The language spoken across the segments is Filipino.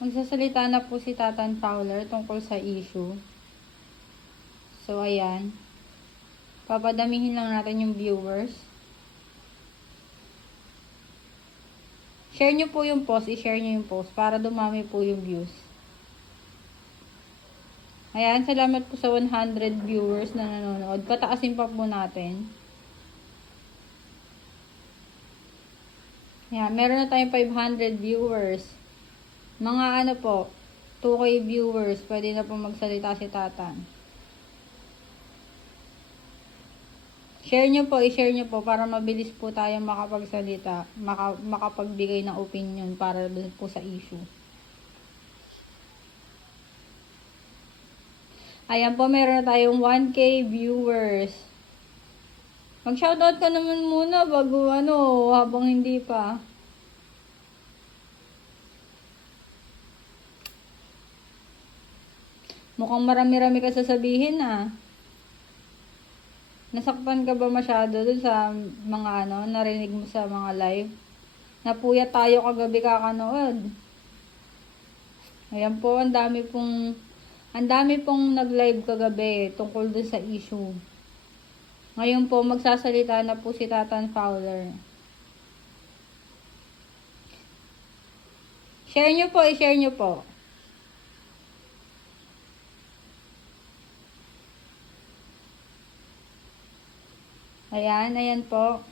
Magsasalita na po si Tatan Fowler tungkol sa issue. So, ayan. Papadamihin lang natin yung viewers. Share nyo po yung post. I-share nyo yung post para dumami po yung views. Ayan, salamat po sa 100 viewers na nanonood. Pataasin pa po natin. Ayan, meron na tayong 500 viewers. Mga ano po, 2K viewers, pwede na po magsalita si Tatan. Share nyo po, i-share nyo po para mabilis po tayo makapagsalita, makapagbigay ng opinion para dun po sa issue. Ayan po, meron na tayong 1K viewers. Mag-shoutout ka naman muna bago habang hindi pa. Mukhang marami-rami ka sasabihin ah. Nasaktan ka ba masyado dun sa mga narinig mo sa mga live? Napuyat tayo kagabi kakanood. Ayan po, ang dami pong nag-live kagabi tungkol dun sa issue. Ngayon po, magsasalita na po si Tatan Fowler. Share nyo po, i-share nyo po. Ayan, ayan po.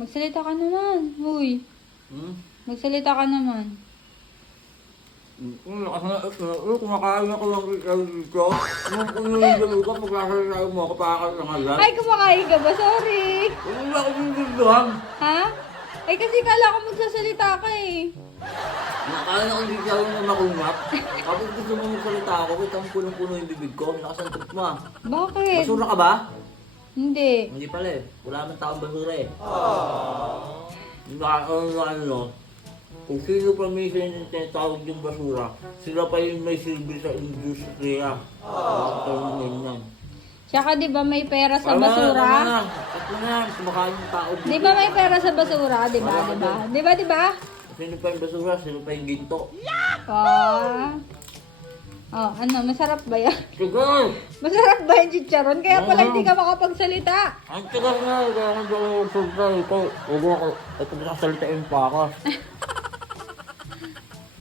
Magsalita ka naman. Uy. Magsalita ka naman. Kumakain ako ng ikaw dito. Nung yung ko, magkakaroon mo ako pa ng alam. Ay, kumakain ka ba? Sorry. Wala ko yung dindohan. Ha? Ay, kasi kala ko magsasalita ka eh. Nakain ako dito na makunap. Kapag gusto mo magsalita ako, kita mo punong-puno yung bibig ko. Nakasantot mo ah. Bakit? Basura ka ba? Hindi. Hindi pala eh. Wala man taong basura eh. Kung sino pa minsan yung tinatawag yung basura, sila pa yung may silbi sa industriya. Ganyan. Tsaka di ba may pera sa basura? Ito na yan, kumakain yung tao dito. Di ba may pera sa basura? Di ba? Di ba? Di ba? Di ba? Sino pa yung basura, sino pa yung ginto. Oh, masarap ba yan? Sigur! Masarap ba yung chicharon? Kaya pala hindi ka makapagsalita. Ang sigur nga, kaya hindi ako magsalita ito. Huwag ako, ito nasasalitain pa ako.